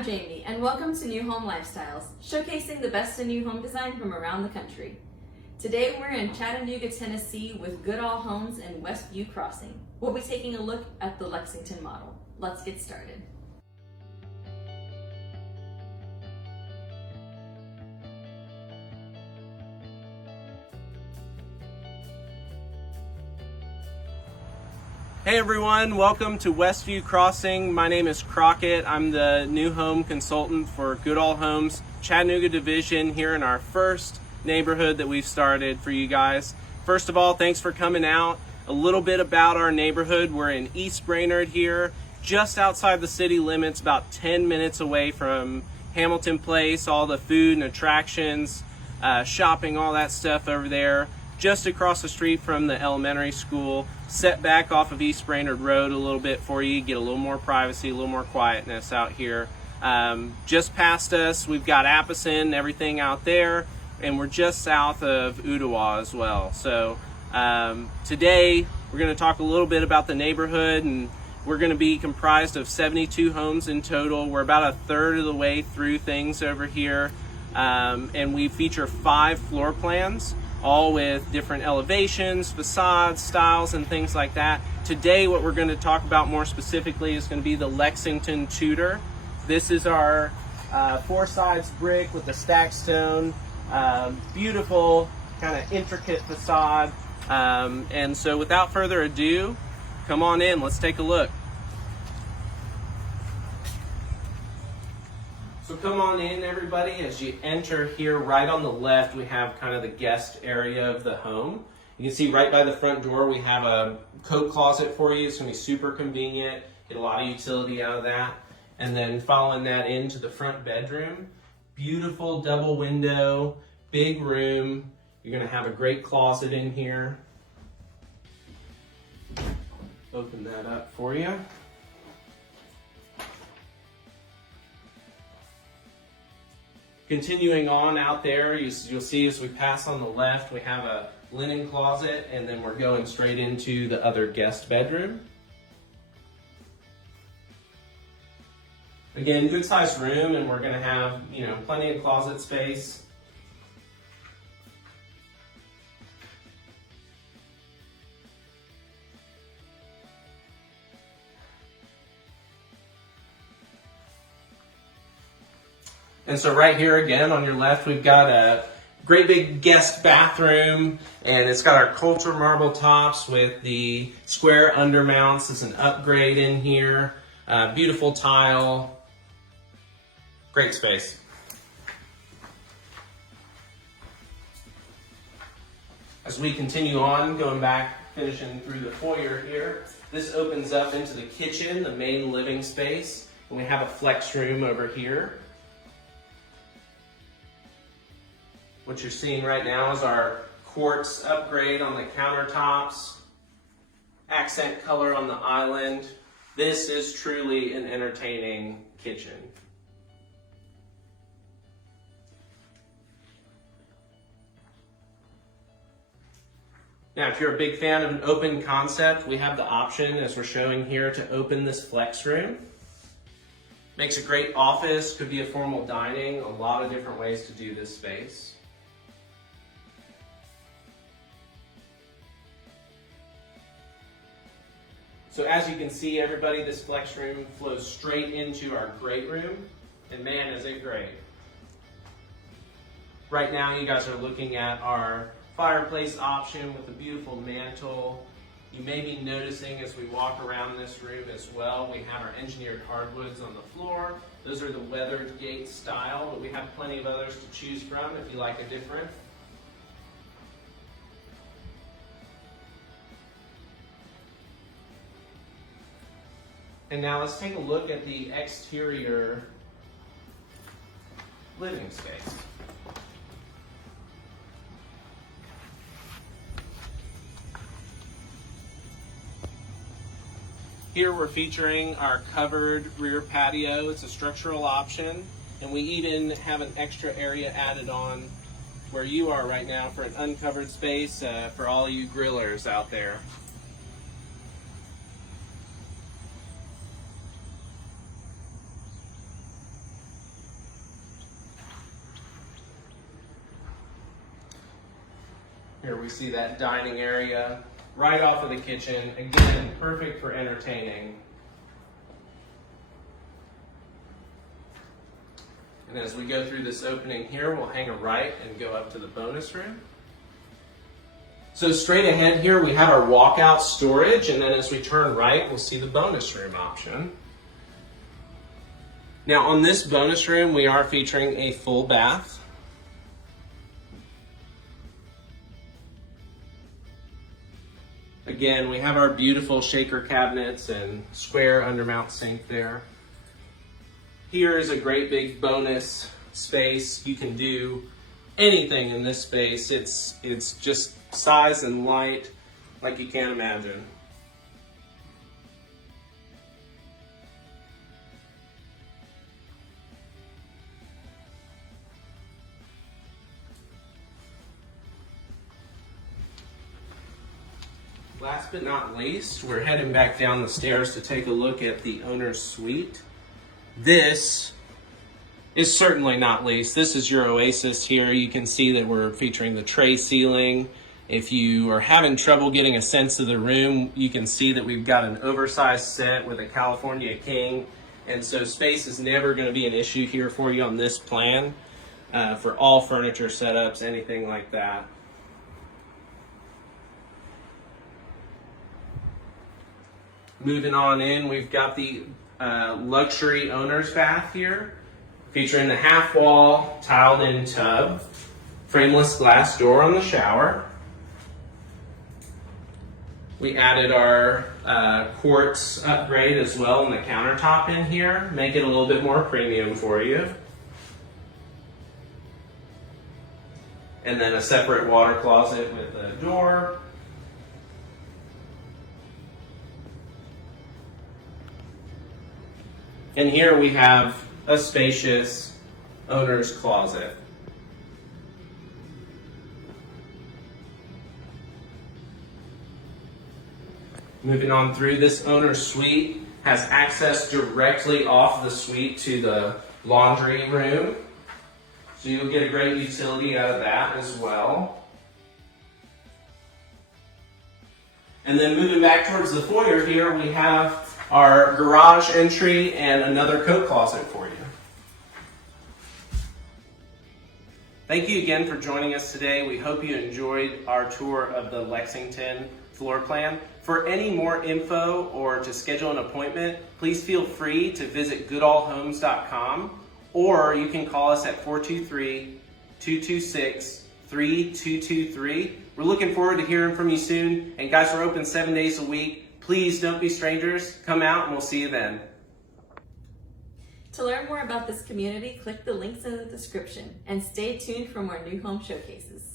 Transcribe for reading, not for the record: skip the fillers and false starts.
I'm Jamie, and welcome to New Home Lifestyles, showcasing the best in new home design from around the country. Today we're in Chattanooga, Tennessee with Goodall Homes and Westview Crossing. We'll be taking a look at the Lexington model. Let's get started. Hey everyone, welcome to Westview Crossing. My name is Crockett. I'm the new home consultant for Goodall Homes Chattanooga division here in our first neighborhood that we've started for you guys. First of all, thanks for coming out. A little bit about our neighborhood. We're in East Brainerd here, just outside the city limits, about 10 minutes away from Hamilton Place, all the food and attractions, shopping, all that stuff over there. Just across the street from the elementary school, set back off of East Brainerd Road a little bit for you, get a little more privacy, a little more quietness out here. Just past us, we've got Appison, everything out there, and we're just south of Ottawa as well. So today we're going to talk a little bit about the neighborhood, and we're going to be comprised of 72 homes in total. We're about a third of the way through things over here, and we feature 5 floor plans, all with different elevations, facades, styles, and things like that. Today, what we're going to talk about more specifically is going to be the Lexington Tudor. This is our 4 sides brick with the stacked stone, beautiful, kind of intricate facade. And so without further ado, come on in, let's take a look. So come on in, everybody. As you enter here, right on the left, we have kind of the guest area of the home. You can see right by the front door, we have a coat closet for you. It's going to be super convenient. Get a lot of utility out of that. And then following that into the front bedroom, beautiful double window, big room. You're going to have a great closet in here. Open that up for you. Continuing on out there, you'll see as we pass on the left, we have a linen closet, and then we're going straight into the other guest bedroom. Again, good sized room, and we're going to have, plenty of closet space. And so right here again on your left, we've got a great big guest bathroom, and it's got our culture marble tops with the square undermounts. It's an upgrade in here. Beautiful tile. Great space. As we continue on, going back, finishing through the foyer here, this opens up into the kitchen, the main living space, and we have a flex room over here. What you're seeing right now is our quartz upgrade on the countertops, accent color on the island. This is truly an entertaining kitchen. Now, if you're a big fan of an open concept, we have the option, as we're showing here, to open this flex room. Makes a great office, could be a formal dining, a lot of different ways to do this space. So as you can see, everybody, this flex room flows straight into our great room, and man, is it great. Right now, you guys are looking at our fireplace option with a beautiful mantle. You may be noticing as we walk around this room as well, we have our engineered hardwoods on the floor. Those are the weathered gate style, but we have plenty of others to choose from if you like a different. And now let's take a look at the exterior living space. Here we're featuring our covered rear patio. It's a structural option, and we even have an extra area added on where you are right now for an uncovered space for all you grillers out there. Here we see that dining area right off of the kitchen. Again, perfect for entertaining. And as we go through this opening here, we'll hang a right and go up to the bonus room. So straight ahead here, we have our walkout storage, and then as we turn right, we'll see the bonus room option. Now on this bonus room, we are featuring a full bath. Again, we have our beautiful shaker cabinets and square undermount sink there. Here is a great big bonus space. You can do anything in this space. It's just size and light like you can't imagine. Last but not least, we're heading back down the stairs to take a look at the owner's suite. This is certainly not least. This is your oasis here. You can see that we're featuring the tray ceiling. If you are having trouble getting a sense of the room, you can see that we've got an oversized set with a California king. And so space is never going to be an issue here for you on this plan for all furniture setups, anything like that. Moving on in, we've got the luxury owner's bath here, featuring the half-wall tiled-in tub, frameless glass door on the shower. We added our quartz upgrade as well in the countertop in here, make it a little bit more premium for you. And then a separate water closet with a door. And here we have a spacious owner's closet. Moving on through, this owner's suite has access directly off the suite to the laundry room. So you'll get a great utility out of that as well. And then moving back towards the foyer here, we have our garage entry and another coat closet for you. Thank you again for joining us today. We hope you enjoyed our tour of the Lexington floor plan. For any more info or to schedule an appointment, please feel free to visit goodallhomes.com, or you can call us at 423-226-3223. We're looking forward to hearing from you soon. And guys, we're open 7 days a week. Please don't be strangers. Come out and we'll see you then. To learn more about this community, click the links in the description and stay tuned for more new home showcases.